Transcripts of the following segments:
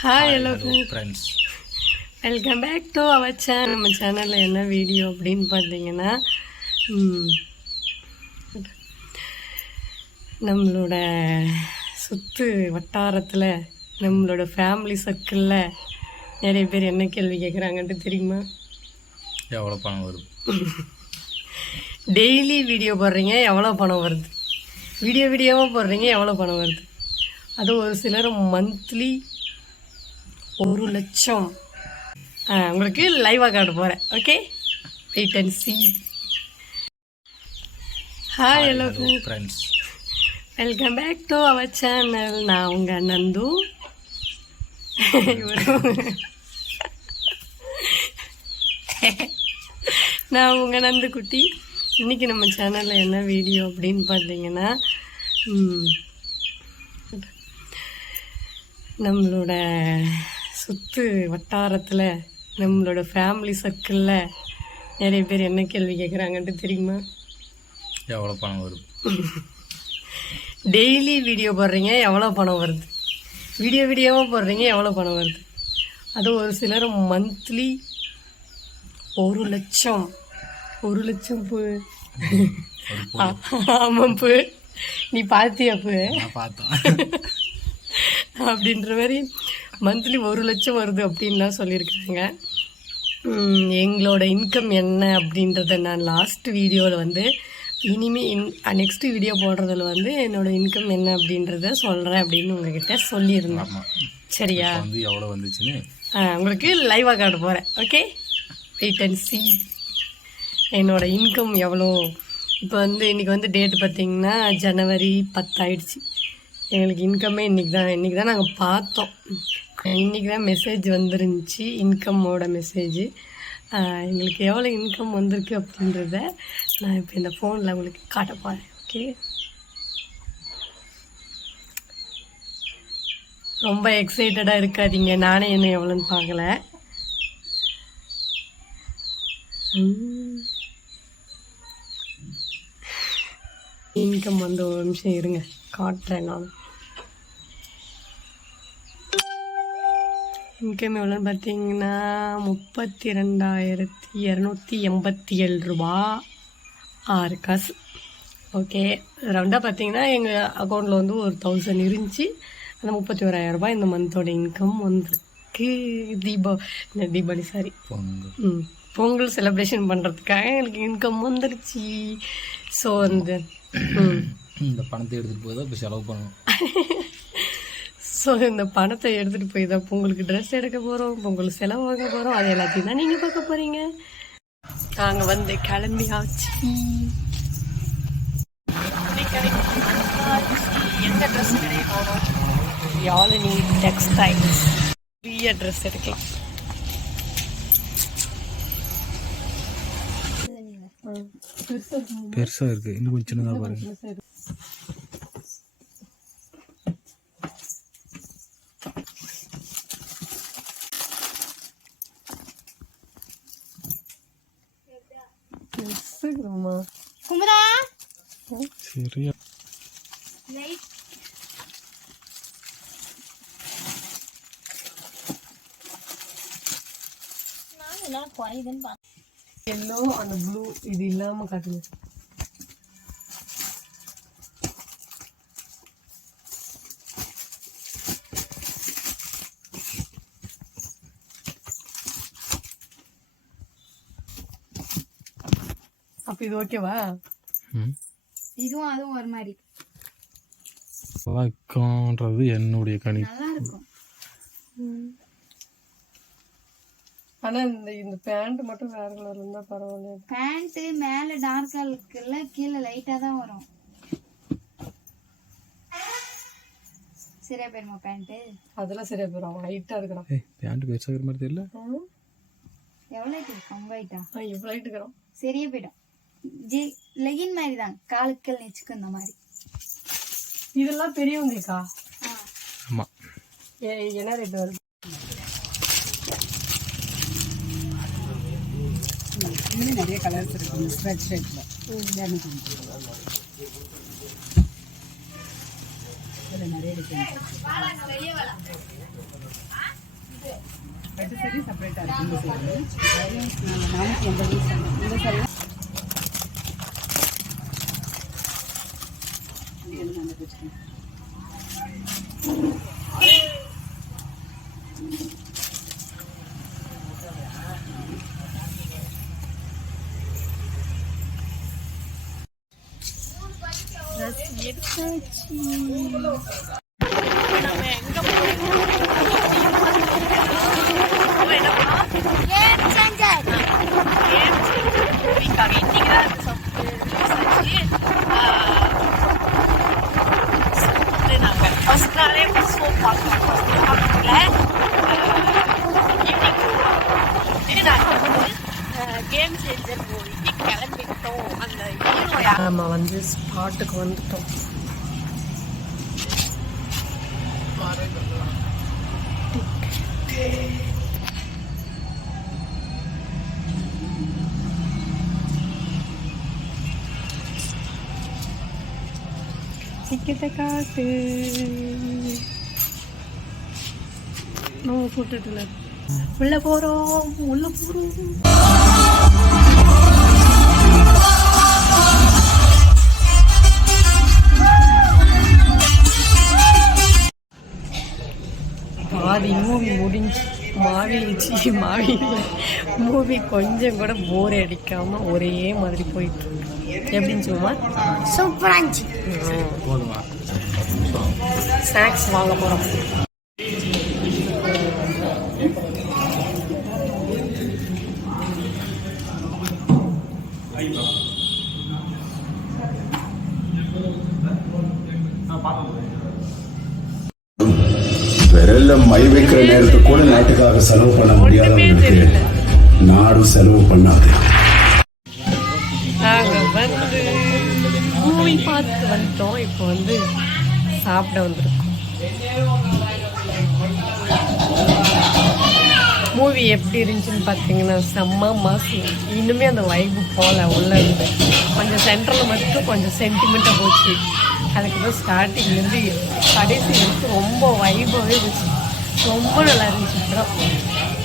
Hi hello friends welcome back to our channel நம்ம சேனலில் என்ன வீடியோ அப்படின்னு பார்த்தீங்கன்னா நம்மளோட சுற்று வட்டாரத்தில் நம்மளோட ஃபேமிலி சர்க்கிளில் நிறைய பேர் என்ன கேள்வி கேட்குறாங்கன்ட்டு தெரியுமா? எவ்வளோ பணம் வருது? டெய்லி வீடியோ போடுறீங்க எவ்வளோ பணம் வருது? வீடியோ வீடியோவாக போடுறீங்க எவ்வளோ பணம் வருது? அது ஒரு சிலர் மந்த்லி ஒரு லட்சம். உங்களுக்கு லைவாக காட்ட போகிறேன் okay wait and see hi hello friends welcome back to our channel நான் உங்கள் நந்து. நான் உங்கள் நந்து குட்டி இன்னைக்கு நம்ம சேனலில் என்ன வீடியோ அப்படின்னு பார்த்தீங்கன்னா நம்மளோட சுற்று வட்டாரத்தில் நம்மளோட ஃபேமிலி சர்க்கிளில் நிறைய பேர் என்ன கேள்வி கேட்குறாங்கன்ட்டு தெரியுமா? எவ்வளோ பணம் வருது டெய்லி வீடியோ போடுறீங்க எவ்வளோ பணம் வருது? வீடியோ வீடியோவாக போடுறீங்க எவ்வளோ பணம் வருது? அது ஒரு சிலர் மந்த்லி ஒரு லட்சம் ஒரு லட்சம் பு. ஆமாம் பு. நீ பார்த்தியா பு? நான் பார்த்தேன். அப்படின்ற மாதிரி மந்த்லி ஒரு லட்சம் வருது அப்படின்லாம் சொல்லியிருக்காங்க எங்களோட இன்கம் என்ன அப்படின்றத நான் லாஸ்ட் வீடியோவில் வந்து இனிமே இன் நெக்ஸ்ட் வீடியோ போடுறதுல வந்து என்னோட இன்கம் என்ன அப்படின்றத சொல்கிறேன் அப்படின்னு உங்ககிட்ட சொல்லியிருந்தேன். சரியா? வந்து எவ்வளோ வந்துச்சுன்னு? உங்களுக்கு லைவாக காட்ட போகிறேன் ஓகே வெயிட் அண்ட் சி என்னோட இன்கம் எவ்வளோ? இப்போ வந்து இன்றைக்கி வந்து டேட் பார்த்தீங்கன்னா ஜனவரி பத்தாயிடுச்சு. எங்களுக்கு இன்கமே இன்றைக்கி தான். இன்றைக்கி தான் நாங்கள் பார்த்தோம். இன்றைக்கி தான் மெசேஜ் வந்துருந்துச்சு. இன்கம்மோட மெசேஜ் எங்களுக்கு எவ்வளோ இன்கம் வந்திருக்கு அப்படின்றத நான் இப்போ இந்த ஃபோனில் உங்களுக்கு காட்ட போகிறேன் ஓகே ரொம்ப எக்ஸைட்டடாக இருக்காதீங்க. நானே என்ன எவ்வளோன்னு பார்க்கல. இன்கம் வந்து ஒரு நிமிஷம் இருங்க. காட்டுறேன் நான். இன்கம் எவ்வளோன்னு பார்த்தீங்கன்னா முப்பத்தி ரெண்டாயிரத்தி இரநூத்தி எண்பத்தி ஏழு ரூபா. ஆறு காசு. ஓகே. ரவுண்டாக பார்த்தீங்கன்னா எங்கள் அக்கௌண்ட்டில் வந்து ஒரு தௌசண்ட் இருந்துச்சு. அந்த முப்பத்தி ஓராயிரம் ரூபாய் இந்த மந்தோட இன்கம் வந்திருக்கு. தீபா இந்த தீபாவளி சாரி பொங்கல். ம். பொங்கல் செலிப்ரேஷன் பண்ணுறதுக்காக எனக்கு இன்கம் வந்துருச்சு. ஸோ அந்த இந்த பணத்தை எடுத்துகிட்டு போய் தான் இப்போ செலவு பண்ணணும். ஸோ இந்த பணத்தை எடுத்துகிட்டு போய் தான் பொங்கலுக்கு ட்ரெஸ் எடுக்க போகிறோம் பொங்கல் செலவு வாங்க போகிறோம் அது எல்லாத்தையும் தான் நீங்கள் பார்க்க போகிறீங்க நாங்கள் வந்து கிளம்பி ஆச்சு எந்த ட்ரெஸ் கடையை போனோம் யாழினி டெக்ஸ்டைல்ஸ் பெரிய ட்ரெஸ் எடுக்கலாம். பெருசாக இருக்குது இன்னும் கொஞ்சம் சின்னதாக பாருங்க. பெருசுமா குமுதா? சரியா. நான் என்ன குறையுதுன்னு பார்த்தேன் எல்லோ அந்த ப்ளூ இது இல்லாமல் காட்டுங்க. அப்போ இது ஓகேவா இதுவும் அதுவும் ஒரு மாதிரி. பழக்கம்ன்றது என்னுடைய கணி நல்லா இருக்கும் ஆனால் இந்த இந்த பேண்ட் மட்டும் வேற கலர் இருந்தால் பரவாயில்ல பேண்ட் மேல டார்க்கா இருக்குல்ல கீழே லைட்டா தான் வரும். சரியா போயிருமா பேண்ட் அதெல்லாம் சரியா போயிடும் ஹைட்டாக இருக்கணும் ஏய் பேண்ட் பெருசாக இருக்கிற மாதிரி தெரியல. எவ்வளோ இருக்கும் ரொம்ப லைட்டா ஆ? இவ்வளோ ஹைட் இருக்கிறோம் சரியா போயிடும். ஜி லெகின் மாதிரி தான் காலுக்கள் நெச்சுக்கு இந்த மாதிரி. இதெல்லாம் பெரியவங்களுக்கா ஆ. ஆமாம் ஏ என்ன ரேட் வருது? இதுல நிறைய கலர்ஸ் இருக்கு ஸ்ட்ரெச் ஷேப்ல நிறைய செப்பரேட்டாக இருக்கு இந்த சாரி நானூற்றி எண்பது இந்த ஹீரோ நம்ம வந்து ஸ்பாட்டுக்கு வந்துட்டோம் டிக்கெட்டை காட்டு நம்ம போட்டுட்டுல. உள்ள போறோம் உள்ள போறோம். பாதி மூவி முடிஞ்சு மாவி சி மாவி மூவி கொஞ்சம் கூட போர் அடிக்காம ஒரே மாதிரி போயிட்டு எப்படின்னு சொல்லுமா? சூப்பராக இருந்துச்சு. போதுமா ஸ்நாக்ஸ் வாங்க போகிறோம் விரல்ல மை வைக்கிற நேரத்துக்கு கூட நாட்டுக்காக செலவு பண்ண முடியாதவங்களுக்கு நாடும் செலவு பண்ணாது. நாங்கள் வந்து மூவி பார்த்து வந்துட்டோம். இப்போ வந்து சாப்பிட வந்திருக்கோம். மூவி எப்படி இருந்துச்சுன்னு பார்த்தீங்கன்னா செம்ம மாசு. இன்னுமே அந்த வைப்பு போகல உள்ள இருந்து. கொஞ்சம் சென்டரில் மட்டும் கொஞ்சம் சென்டிமெண்ட்டாக போச்சு. அதுக்கப்புறம் ஸ்டார்டிங்லேருந்து கடைசி வரைக்கும் ரொம்ப வைபாகவே போச்சு. ரொம்ப நல்லா இருந்துச்சு படம்.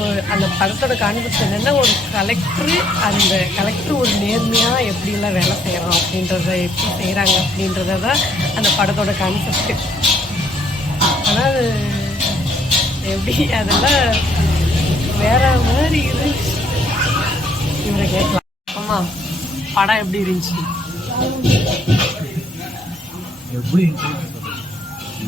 ஒரு அந்த படத்தோட கான்செப்ட் என்னென்னா ஒரு கலெக்டர் அந்த கலெக்டர் ஒரு நேர்மையாக எப்படிலாம் வேலை செய்கிறோம் அப்படின்றத எப்படி செய்கிறாங்க அப்படின்றத தான் அந்த படத்தோட கான்செப்ட் ஆனால் அது எப்படி அதெல்லாம் வேற மாதிரி இருந்துச்சு இவரை கேட்கலாம். ஆமா படம் எப்படி இருந்துச்சு? எப்படி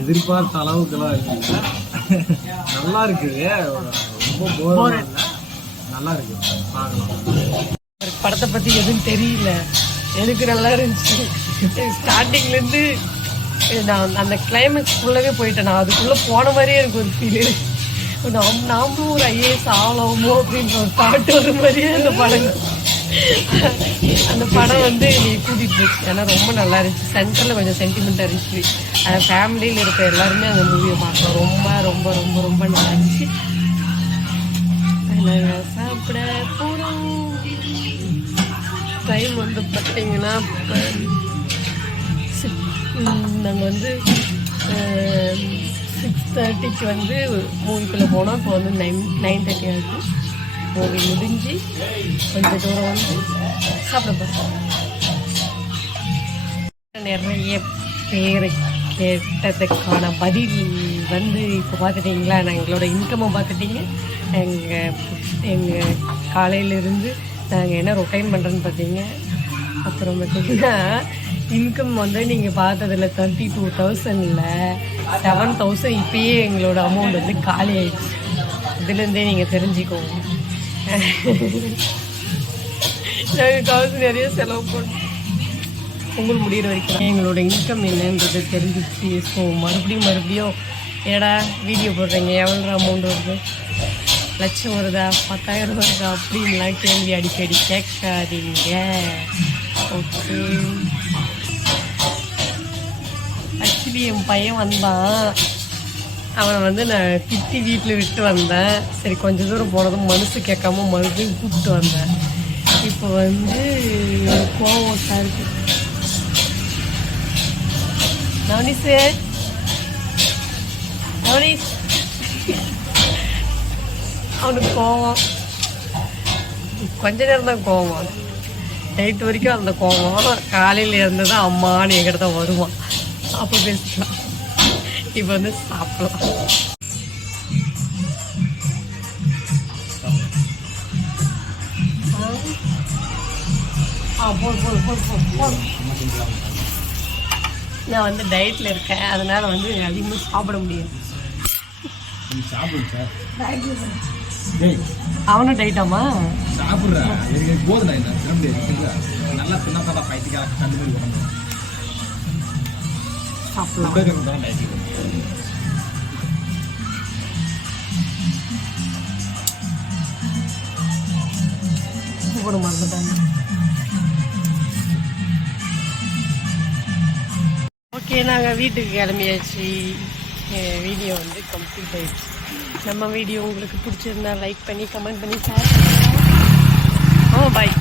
எதிர்பார்த்த அளவுக்குலாம் இருக்குல்ல நல்லா இருக்குது ரொம்ப போர் நல்லா இருக்கு. பார்க்கலாம். படத்தை பத்தி எதுவும் தெரியல. எனக்கு நல்லா இருந்துச்சு. ஸ்டார்டிங்ல இருந்து நான் அந்த கிளைமேக்ஸ் ஃபுல்லாவே போயிட்டேன். நான் அதுக்குள்ள போன மாதிரியே எனக்கு ஒரு ஃபீல் நாம் நாமும் ஒரு ஐஏஎஸ் ஆகலாமோ அப்படின்ற ஒரு பாட்டு ஒரு மாதிரியே அந்த படம். அந்த படம் வந்து நீ கூட்டிட்டு ஏன்னா ரொம்ப நல்லா இருந்துச்சு. சென்டரில் கொஞ்சம் சென்டிமெண்ட்டாக இருந்துச்சு. அந்த ஃபேமிலியில் இருக்க எல்லாருமே அந்த மூவியை பார்க்கலாம் ரொம்ப ரொம்ப ரொம்ப ரொம்ப நல்லா இருந்துச்சு. நாங்கள் சாப்பிட போகிறோம் டைம் வந்து பார்த்தீங்கன்னா நாங்கள் வந்து தேர்ட்டிக்கு வந்து மூவிக்குள்ளே போனோம் இப்போ வந்து நைன் நைன் தேர்ட்டி ஆகுது மூவி முடிஞ்சு கொஞ்சம் தூரம் வந்து சாப்பிட போகிறோம் நிறைய பேர் கேட்டதுக்கான பதில் வந்து இப்போ பார்த்துட்டிங்களா? நான் எங்களோட இன்கம்மை பார்த்துட்டீங்க. எங்கள் எங்கள் காலையிலேருந்து நாங்கள் என்ன ரொட்டைன் பண்ணுறேன்னு பார்த்தீங்க. அப்புறம் பார்த்தீங்கன்னா இன்கம் வந்து நீங்கள் பார்த்ததுல தேர்ட்டி டூ தௌசண்டில் செவன் தௌசண்ட் இப்பயே எங்களோட அமௌண்ட் வந்து காலி ஆயிடுச்சு. இதுலேருந்தே நீங்கள் தெரிஞ்சுக்கோங்க. நாங்கள் காசு நிறைய செலவு பண்ணோம் பொங்கல் முடிகிற வரைக்கும். எங்களோட இன்கம் என்னன்றது தெரிஞ்சிச்சு ஸோ மறுபடியும் மறுபடியும் ஏடா வீடியோ போடுறீங்க? எவ்வளோ அமௌண்ட் வருது? லட்சம் வருதா? பத்தாயிரம் வருதா? அப்படின்லாம் கேள்வி அடிக்கடி கேட்காதீங்க. ஓகே ஆக்சுவலி என் பையன் வந்தான். அவனை வந்து நான் திட்டி வீட்டில் விட்டு வந்தேன். சரி கொஞ்ச தூரம் போனதும் மனசு கேட்காம மறுபடியும் கூப்பிட்டு வந்தேன். இப்போ வந்து கோவம் சாருக்கு நவனிஸு நவனிஸ் அவனுக்கு கோவம். கொஞ்ச நேரம் தான் கோவம். நைட் வரைக்கும் அந்த கோவம். காலையில் இருந்து தான் அம்மான்னு என்கிட்ட தான் வருவான். அப்போ பேசிக்கலாம் இப்போ வந்து சாப்பிடலாம் நான் வந்து டயட்டில் இருக்கேன். அதனால வந்து அதிகமாக சாப்பிட முடியாது. சாப்பிடுங்க சார். டேய். அவனும் டயட்டாமா சாப்பிட்றா. எனக்கு போதுடா இந்த திரும்ப இருக்குல்ல நல்லா தின்னா பார்த்தா பைத்தியக்கார கண்டு மாதிரி உடம்பு. சாப்பிடலாம் ஒவ்வொரு மறந்துட்டாங்க ஓகே நாங்கள் வீட்டுக்கு கிளம்பியாச்சு. வீடியோ வந்து கம்ப்ளீட் ஆயிடுச்சு. நம்ம வீடியோ உங்களுக்கு பிடிச்சிருந்தா லைக் பண்ணி கமெண்ட் பண்ணி ஷேர் பண்ணுங்க. ஓ பாய்